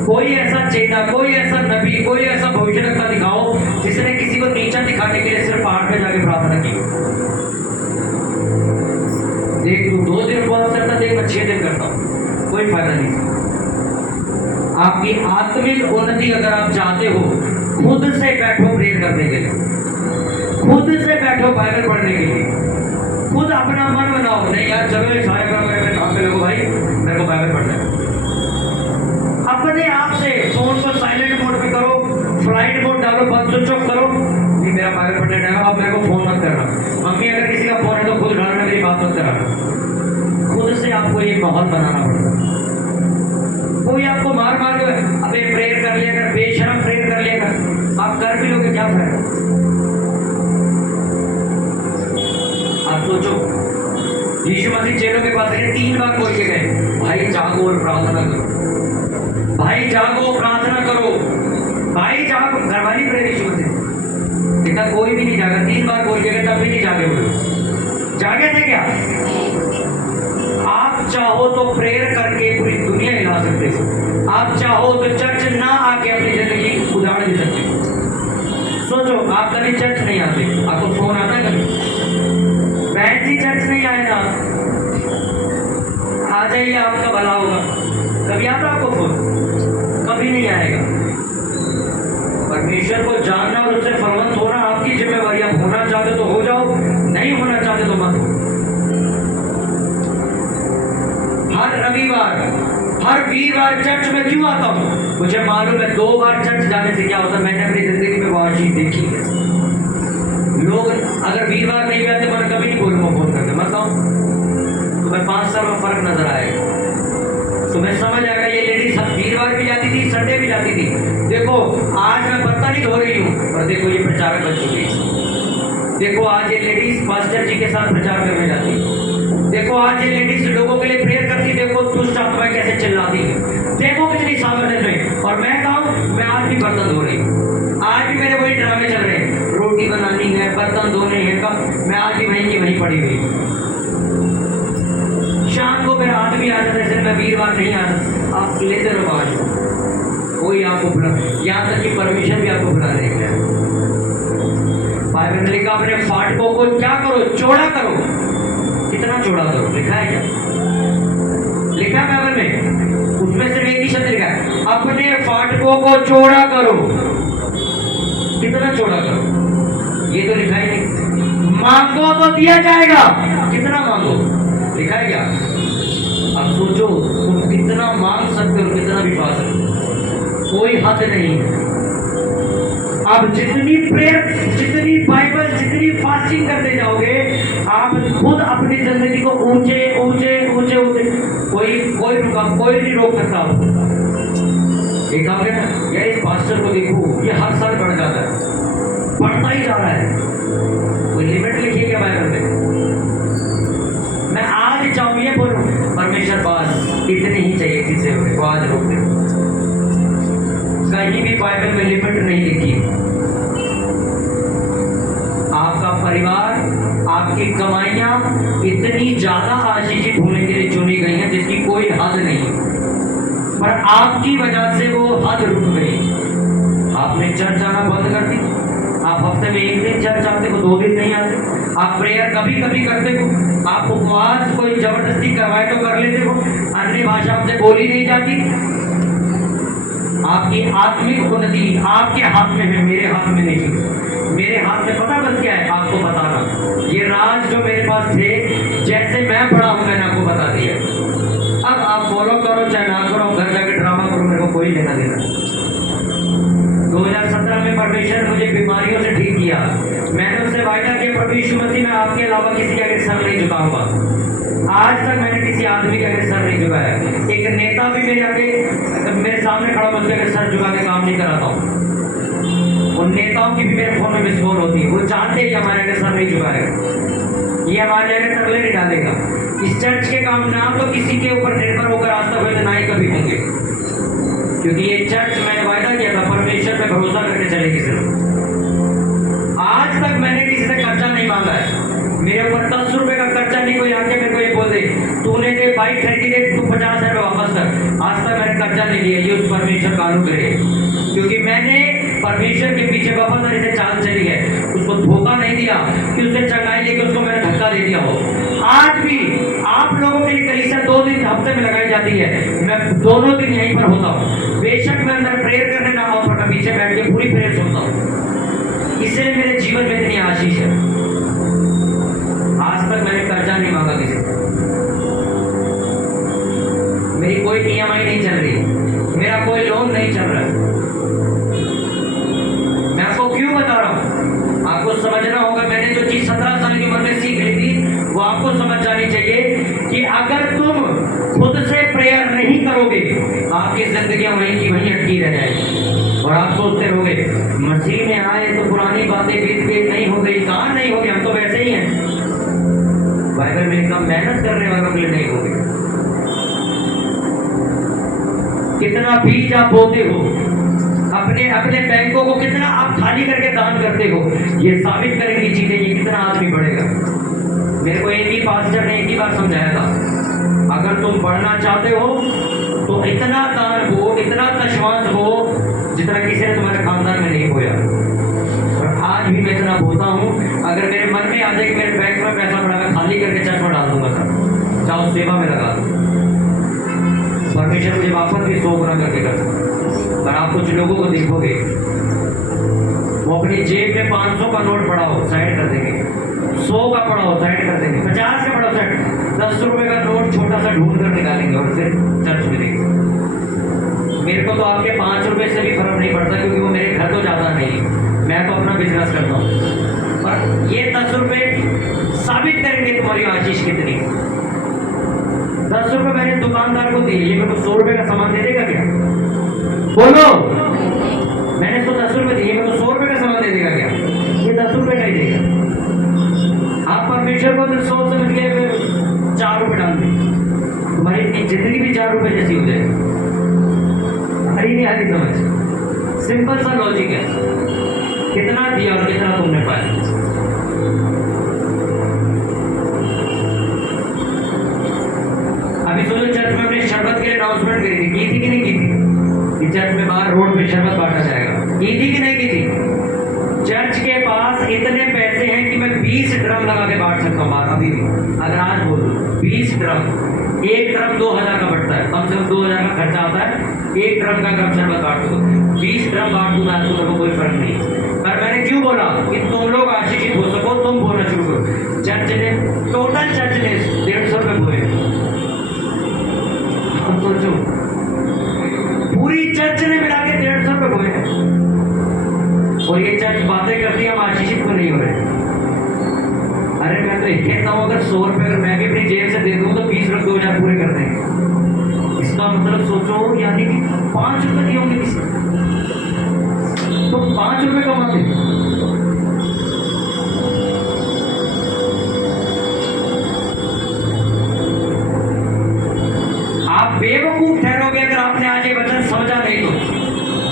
कोई ऐसा चेता, कोई ऐसा नबी, कोई ऐसा भविष्यवक्ता दिखाओ जिसने किसी को नीचा दिखाने के लिए सिर्फ 8 पे जाके प्रार्थना की। देख तू 2 दिन उपवास करता, देख मैं 6 दिन करता हूँ, कोई फायदा नहीं। आपकी आत्मिक उन्नति अगर आप चाहते हो, खुद से बैठो प्रेयर करने के लिए, खुद से बैठो बाइबल पढ़ने के लिए, खुद अपना मन बनाओ। नहीं यार चलो सारे काम पे लगो भाई, मेरे को बाइबल पढ़ना है। अपने आप से फोन को साइलेंट मोड पे करो, फ्लाइट मोड डालो, बंद स्विच ऑफ करो। ये मेरा बाइबल पढ़ने टाइम है, आप मेरे को फोन मत करना। मम्मी अगर किसी का फोन है तो खुद उठाना, मेरी बात मत कराना। खुद से आपको ये माहौल बनाना पड़ेगा। कोई आपको मार मार के अबे प्रेयर कर लिया कर, बेशरम प्रेयर कर लिया कर, आप कर भी लोगे क्या फायदा? आप सोचो, यीशु मसीह चेलों के पास गए, 3 बार बोल के गए, भाई जागो और प्रार्थना करो, भाई जागो प्रार्थना करो, भाई जागो। घर वाली प्रेयर यीशु मसीह, देखा कोई भी नहीं जागा, 3 बार बोल के गए तब भी नहीं जागे हुए। जागे थे क्या? आप चाहो तो प्रेयर करके पूरी दुनिया हिला सकते हो, आप चाहो तो चर्च ना आके अपनी जिंदगी उजाड़ दे सकते हो। सोचो, आप कभी चर्च नहीं आते, आपको फोन आता है कभी? बहन जी चर्च नहीं आए ना, आ जाइए आपका भला होगा। कभी आता आपको फोन? कभी नहीं आएगा। परमेश्वर को जानना और उससे फलवंत होना आपकी जिम्मेवारी। आप होना चाहते तो हो जाओ, नहीं होना चाहते तो मत हो। हर रविवार, हर वीरवार चर्च में क्यों आता हूँ? मुझे मालूम है 2 बार चर्च जाने से क्या होता है। मैंने अपनी जिंदगी में वो चीज देखी है। लोग अगर वीरवार नहीं आते, मैं कभी नहीं बोलूंगा फोन करके, मत आओ, तुम्हें 5 साल में फर्क नजर आएगा, तुम्हें समझ आएगा। ये लेडीज वीरवार भी जाती थी, संडे भी जाती थी। देखो आज मैं बर्तन नहीं धो रही हूँ, और देखो ये प्रचारक बन चुकी है। देखो आज ये लेडीज पास्टर जी के साथ प्रचार करने जाती है। देखो आज ये लेडीज लोगों के लिए प्रेयर करती, देखो दुष्ट आत्माएं कैसे चिल्लाती है, देखो कितनी सामर्थ्य में। और मैं कहूँ, मैं आज भी बर्तन धो रही हूँ, आज भी मेरे वही ड्रामे चल रहे हैं, रोटी बनानी है, बर्तन धोने हैं, मैं आज भी वहीं की वहीं पड़ी हुई। शाम को मेरा आदमी आ जाता है, मैं वीरवार नहीं आता, आप लेते रहो आज, कोई आपको बुला, यहाँ तक कि परमिशन भी आपको बुला देंगे। बाइबल में लिखा, अपने फाटकों को क्या करो? चौड़ा करो। कितना चौड़ा करो? लिखा है क्या? लिखा है बाइबल में? उसमें सिर्फ एक ही शब्द लिखा है, अपने फाटकों को चौड़ा करो। कितना चौड़ा करो? ये तो लिखा ही नहीं। मांगो तो दिया जाएगा, कितना मांगो? लिखा है क्या? अब सोचो, तुम कितना मांग सकते हो, कितना भी पा सकते हो, कोई हद नहीं है। अब जितनी प्रेयर, जितनी बाइबल, जितनी फास्टिंग करते जाओगे, आप खुद अपनी जिंदगी को ऊंचे ऊंचे ऊंचे ऊंचे, कोई नहीं रोक सकता। देखा आपने ना, यार इस पास्टर को देखो, ये हर साल बढ़ जाता है, बढ़ता ही जा रहा है। कोई लिमिट लिखी क्या बाइबल में? मैं आज चाहूँ ये बोलूँ, परमेश्वर पास इतने ही चाहिए, किसे को आज रोक दे। कहीं भी बाइबल में लिमिट नहीं लिखी। आपका परिवार, आपकी कमाइयां इतनी ज्यादा आशीषित होने के लिए चुनी गई हैं जिसकी कोई हद नहीं, पर आपकी वजह से वो हद रुक गई। आपने चर्च जाना बंद कर दी, आप हफ्ते में 1 दिन चर्च आते हो, 2 दिन नहीं आते। आप प्रेयर कभी कभी करते हो, आप उपवास कोई जबरदस्ती करवाए तो कर लेते हो, अन्य भाषा आपसे बोली नहीं जाती। आपकी आत्मिक उन्नति आपके हाथ में है, मेरे हाथ में नहीं। मेरे हाथ में पता बस क्या है? आपको बताना। ये राज जो मेरे पास थे, जैसे मैं पढ़ा हूं, मैंने आपको बता दिया। अब आप फॉलो करो चाहे ना करो, घर जाके ड्रामा करो, मेरे को कोई लेना देना। 2017 में परमेश्वर मुझे बीमारियों से ठीक किया। मैंने उससे वायदा किया, प्रभु यीशु मसीह मैं आपके अलावा किसी के आगे सर नहीं झुकाऊंगा। आज तक मैंने किसी आदमी के आगे सर नहीं झुकाया। एक नेता भी मेरे आगे, मेरे सामने खड़ा होकर उसके सर झुका के काम नहीं कराता हूँ। उन नेताओं की भी मेरे फोन में मिस कॉल होती है, वो जानते ही हमारे आगे सर नहीं झुकाएगा, ये हमारे आगे तरले नहीं डालेगा। इस चर्च के काम ना तो किसी के ऊपर निर्भर होकर आज तक हुए, ना ही कभी होंगे, क्योंकि ये चर्च मैंने वायदा किया था, परमेश्वर पे भरोसा करके चलेगी सिर्फ। आज तक मैंने किसी से कर्जा नहीं मांगा है। मेरे ऊपर 10 रुपए का कर्जा नहीं कोई आके मेरे को ये बोल दे, तूने जो बाइक खरीदी दे, तू 50 रुपए वापस कर। आज तक मैंने कर्जा नहीं लिया, ये उस परमेश्वर का अनुग्रह है, क्योंकि मैंने परमेश्वर के पीछे वफादारी से चाल चली है। उसको धोखा नहीं दिया कि उससे चंगाई लेके उसको मैंने धक्का दे दिया हो। आज भी आप लोगों के लिए कलीसिया 2 दिन हफ्ते में लगाई जाती है, मैं दोनों दिन यहीं पर होता हूँ। बेशक मैं अंदर प्रेयर करने ना आऊँ, पर मैं पीछे बैठ के पूरी प्रेयर सुनता हूँ। इसलिए मेरे जीवन में इतनी आशीष है। आज तक मैंने कर्जा नहीं मांगा किसी से, मेरी कोई EMI नहीं चल रही, मेरा कोई लोन नहीं चल रहा। मैं आपको क्यों बता रहा हूँ? आपको समझना होगा। मैंने जो चीज 17 साल की उम्र में सीख ली थी, वो आपको समझ जानी चाहिए कि अगर तुम खुद से प्रेयर नहीं करोगे, आपकी जिंदगी वहीं की वहीं अटकी रह जाएगी। और आप सोचते रहोगे मसीह में आए तो पुरानी बातें बीत गई, नहीं हो गई। कहाँ नहीं हो गई, हम तो वैसे ही हैं। बाइबल में लिखा मेहनत करने वालों के लिए नहीं होगी। कितना बीज आप बोते हो, अपने अपने बैंकों को कितना आप खाली करके दान करते हो, ये साबित करेंगी चीजें, ये कितना आदमी बढ़ेगा। मेरे को एक ही पास्टर ने एक ही बात समझाया था, अगर तुम बढ़ना चाहते हो तो इतना दान हो, इतना तशवांस हो जितना किसी ने तुम्हारे खानदान में नहीं बोया। और आज भी मैं इतना बोलता हूँ, अगर मेरे मन में आ जाए कि मेरे बैंक में पैसा पड़ा, मैं खाली करके चर्च में डाल दूंगा सर, चाहो सेवा में लगा दूँ, परमेश्वर मुझे वापस भी 100 गुना करके कर सकता। पर आप कुछ लोगों को देखोगे वो अपनी जेब में 500 का नोट पड़ा हो साइड कर देंगे, 100 का पड़ा हो साइड कर देंगे, 50 का पड़ा हो साइड, 10 रुपए का नोट छोटा सा ढूंढ कर निकालेंगे और फिर चर्च में देंगे। मेरे को तो आपके 5 रुपए से भी फर्क नहीं पड़ता, क्योंकि वो मेरे घर तो जाता नहीं, मैं तो अपना बिजनेस करता हूँ। पर ये 10 रुपए साबित करेंगे तुम्हारी आशीष कितनी। 10 रुपए मैंने दुकानदार को दिए, ये मेरे को 100 रुपए का सामान दे देगा क्या? बोलो, मैंने इसको 10 रुपए दिए, मेरे को 100 रुपए का सामान दे देगा क्या? ये 10 रुपए का ही देगा। आप परमेश्वर को 100 समझ के 4 रुपए डाल दें, तुम्हारी जिंदगी भी 4 रुपए जैसी हो जाएगी। हरी नहीं हरी समझ, सिंपल सा लॉजिक है, कितना दिया और कितना तुमने पाया। अभी सोचो चर्च में अपने शरबत के लिए अनाउंसमेंट की थी कि नहीं की थी कि चर्च में बाहर रोड पे शरबत बांटा जाएगा, की थी कि नहीं की थी? चर्च के पास इतने पैसे हैं कि मैं 20 ड्रम लगा के बांट सकता हूँ अभी भी। अगर आज बोल दो 20 ड्रम, एक ड्रम 2000 का बढ़ता है, कम से कम 2000 का खर्चा आता है, एक ड्रम का अगर शरबत बांट दो, 20 ड्रम बांट दूंगा तो कोई फर्क नहीं। पर मैंने क्यों बोला कि तुम लोग आशीषित हो सको, तुम बोलना शुरू करो। चर्च ने, टोटल चर्च ने 150 रुपए बोए, सोचो पूरी चर्च ने मिला के 150 रुपए बोए, और ये चर्च बातें करती है हम आशीषित को नहीं हो रहे। अरे मैं तो ये कहता हूँ, अगर 100 रुपए अगर मैं भी अपनी जेब से दे दूँ तो 20 रुपए 2000 पूरे कर देंगे। इसका मतलब सोचो, यानी कि 5 रुपए दिए होंगे किसी तो 5 रुपए कमाते। आप बेवकूफ ठहरोगे अगर आपने आज ये वचन समझा नहीं तो,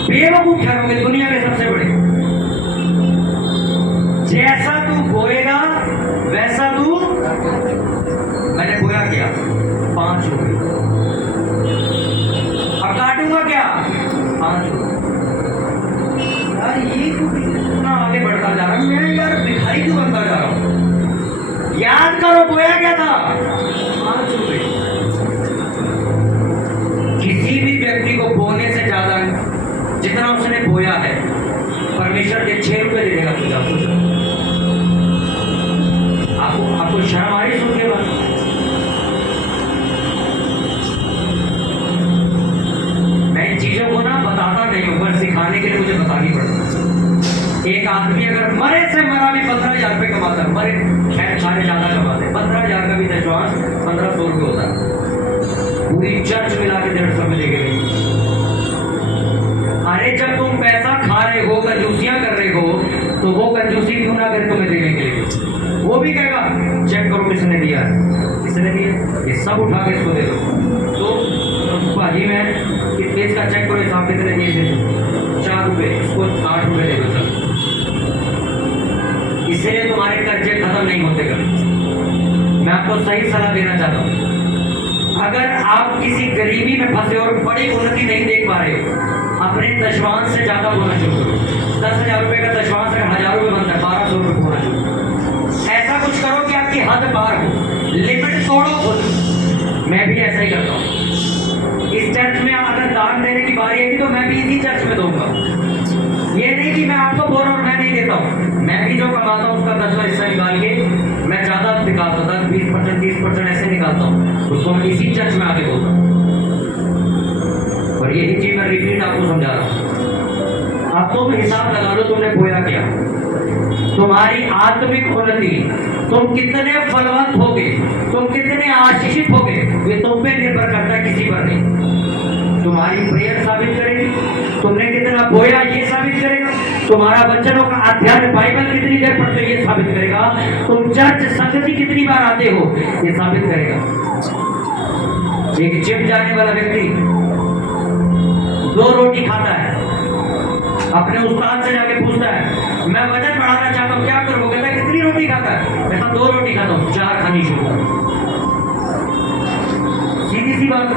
बेवकूफ ठहरोगे दुनिया के सबसे बड़े। जैसा तू बोएगा वैसा तू, मैंने बोया क्या? 5 रुपए, अब काटूंगा क्या? 5 रुपए। यार ये क्यों इतना आगे बढ़ता जा रहा हूं मैं, यार भिखारी क्यों बनता जा रहा हूं? याद करो बोया क्या था? 5 रुपए। किसी भी व्यक्ति को बोने से ज्यादा जितना उसने बोया है, परमेश्वर के 6 रुपए दे देगा तुझे। आपको शर्म आ रही सुन के बात? मैं इन चीजों को ना बताता नहीं हूं, पर सिखाने के लिए मुझे बतानी पड़ती। एक आदमी अगर मरे से मरा भी 15,000 रुपये कमाता है, मरे खैर सारे ज्यादा कमाते हैं, 15,000 का भी दशवांश 1500 रुपये होता है, पूरी चर्च मिला के 150 रुपये देके गई। अरे जब तुम पैसा खा रहे हो, कंजूसियां कर रहे हो, तो वो कंजूसी क्यों ना करे तुम्हें देने के लिए? वो भी कहेगा चेक करो किसने दिया है, किसने दिया, ये सब उठा के इसको दे दो। तो भाजी मैं किस का चेक करो, हिसाब कितने दिए थे? 4 रुपये, इसको 8 रुपये दे दो। चलो, इसलिए तुम्हारे कर्जे खत्म नहीं होते कभी। मैं आपको सही सलाह देना चाहता हूँ, अगर आप किसी गरीबी में फंसे और बड़ी उन्नति नहीं देख पा रहे हो, अपने दशवांश से ज्यादा बोलना शुरू करो। 10,000 रुपये का दशवांश अगर 1000 रुपये बनता है, 1200 रुपये बोलना शुरू करो। ऐसा कुछ करो कि आपकी हद पार हो, लिमिट तोड़ो खुद। मैं भी ऐसा ही करता हूँ। इस चर्च में अगर दान देने की बारी आएगी तो मैं भी इसी चर्च में दूंगा। ये नहीं कि मैं आपको बोल रहा हूँ मैं नहीं देता हूँ, मैं भी जो कमाता हूँ उसका 10वां हिस्सा निकाल के मैं ज्यादा निकालता हूँ, 10, 20%, 30% ऐसे निकालता हूँ, उसको मैं इसी चर्च में आके बोलता हूँ। और यही चीज मैं रिपीट आपको समझा रहा हूँ। आप तो हिसाब लगा लो तुमने बोया क्या, तुम्हारी आत्मिक उन्नति, तुम कितने फलवंत होगे, तुम कितने आशीषित होगे, ये तुम पे निर्भर करता है, किसी पर नहीं। तुम्हारी प्रेयर साबित करेगी, तुमने कितना बोया ये साबित करेगा, तुम्हारा बच्चों का अध्यात्म बाइबल कितनी देर पढ़ते हो ये साबित करेगा, तुम चर्च संगति कितनी बार आते हो ये साबित करेगा। एक जिम जाने वाला व्यक्ति 2 रोटी खाता है, अपने उस्ताद से जाके पूछता है मैं वजन बढ़ाना चाहता हूँ क्या करूँ, कहता है कितनी रोटी खाता है, कहता 2 रोटी खाता हूँ, 4 खानी शुरू कर। सीधी सी बात,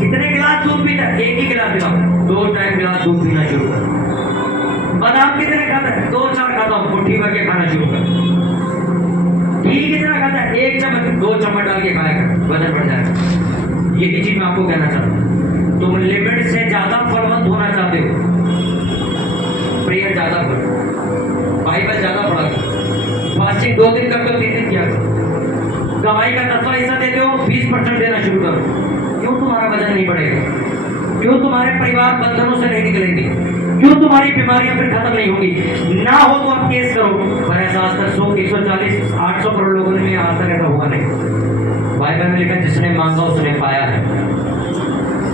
कितने गिलास दूध पीता है, 1 ही गिलास पिलाओ, 2 टाइम गिलास दूध पीना शुरू कर। बादाम कितने खाता है, 2-4 खाता हूँ, मुट्ठी भर के खाना शुरू कर। घी कितना खाता है, 1 चम्मच, 2 चम्मच डाल के खाया कर, वजन बढ़ जाएगा। यही चीज मैं आपको कहना चाहता हूँ, तुम लिमिट से ज्यादा फलवंत होना चाहते हो, प्रेयर ज्यादा करो, बाइबल ज्यादा पढ़ा करो, फास्टिंग 2 दिन करते हो, 3 दिन किया करो, कमाई का 10वां हिस्सा देते हो, 20% देना शुरू करो। क्यों तुम्हारा वजन नहीं बढ़ेगा, क्यों तुम्हारे परिवार बंधनों से नहीं निकलेंगे, क्यों तुम्हारी बीमारियां फिर खत्म नहीं होगी। ना हो तो आप केस करो, पर ऐसा आज तक 100, 140, 800 करोड़ लोगों ने आज तक ऐसा हुआ नहीं। बाइबल में लिखा जिसने मांगा उसने पाया है।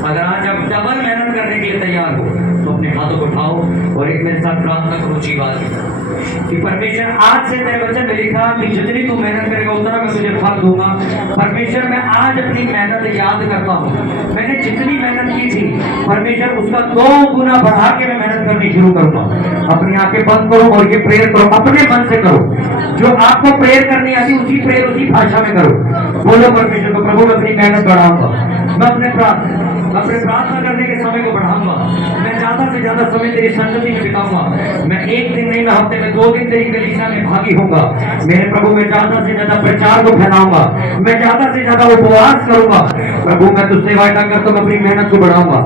अगर आज आप डबल मेहनत करने के लिए तैयार हो तो अपने हाथों को उठाओ और एक मेरे साथ प्रार्थना करो ऊंची बात कि परमेश्वर आज से तेरे वचन में लिखा कि जितनी तू मेहनत करेगा उतना मैं तुझे फल दूंगा। परमेश्वर मैं आज अपनी मेहनत याद करता हूँ, मैंने जितनी मेहनत की थी परमेश्वर उसका 2 गुना बढ़ा के मैं मेहनत करनी शुरू करूंगा। अपनी आंखें बंद करो और ये प्रेयर करो, अपने मन से करो, जो आपको प्रेयर करनी आती उसी प्रेयर उसी भाषा में करो। बोलो परमेश्वर को, प्रभु मैं अपनी मेहनत बढ़ाऊंगा, मैं अपने प्रार्थना करने के समय को बढ़ाऊंगा, मैं ज्यादा से ज्यादा समय तेरी संगति में बिताऊंगा, मैं 1 दिन नहीं मैं हफ्ते में 2 दिन तेरी कलीसिया में भागी होगा। मेरे प्रभु मैं ज्यादा से ज्यादा प्रचार को फैलाऊंगा, मैं ज्यादा से ज्यादा उपवास करूंगा। प्रभु मैं तुझसे वायदा करता हूँ अपनी मेहनत को बढ़ाऊंगा।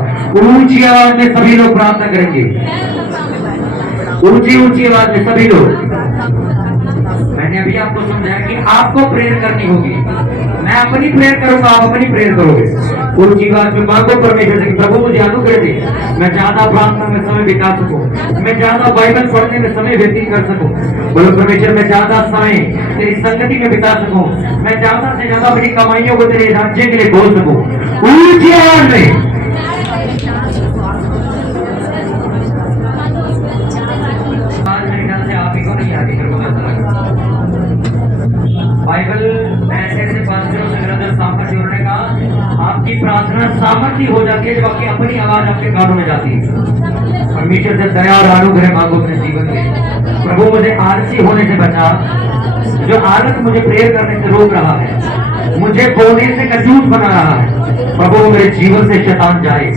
ऊंची आवाज में सभी लोग प्रार्थना करेंगे, ऊंची आवाज में सभी लोग। मैंने अभी आपको समझाया कि आपको प्रेयर करनी होगी, मैं अपनी प्रेयर करूंगा, आप अपनी प्रेयर करोगे। ऊंची बात में मांगो परमेश्वर से, प्रभु मुझे अनुग्रह दे, मैं ज्यादा प्रार्थना में समय बिता सकूं, मैं ज्यादा बाइबल पढ़ने में समय व्यतीत कर सकूं। बोलो परमेश्वर मैं ज्यादा समय तेरी संगति में बिता सकूं, मैं ज्यादा से ज्यादा अपनी कमाइयों को तेरे राज्य के लिए बोल सकूं। ऊंची आवाज में बाइबल ऐसे ऐसे पास्टरों से ब्रदर सामर्थ्य उन्होंने कहा आपकी प्रार्थना सामर्थ्य हो जाती है जब आपकी अपनी आवाज आपके कानों में जाती है। परमेश्वर से दया और अनुग्रह मांगो अपने जीवन में। प्रभु मुझे आलसी होने से बचा, जो आलस मुझे प्रेयर करने से रोक रहा है, मुझे बोलने से कंजूस बना रहा है, प्रभु मेरे जीवन से शैतान जाए।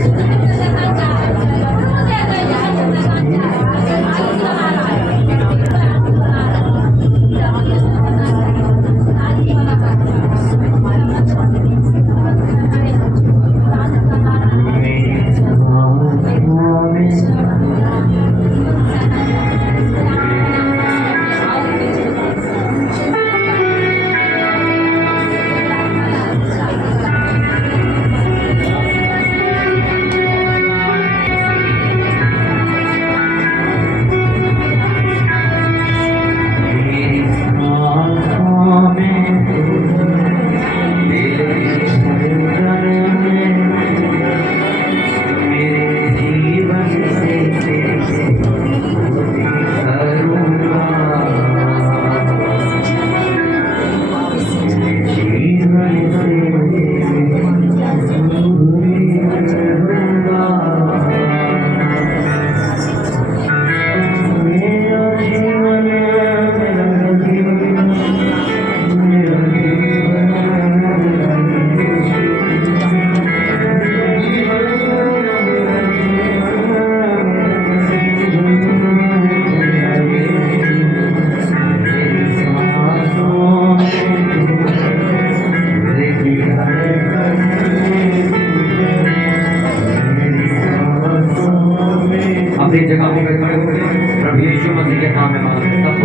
अपनी जगहों पे खड़े होकर प्रभु यीशु मसीह के नाम में मांगते सब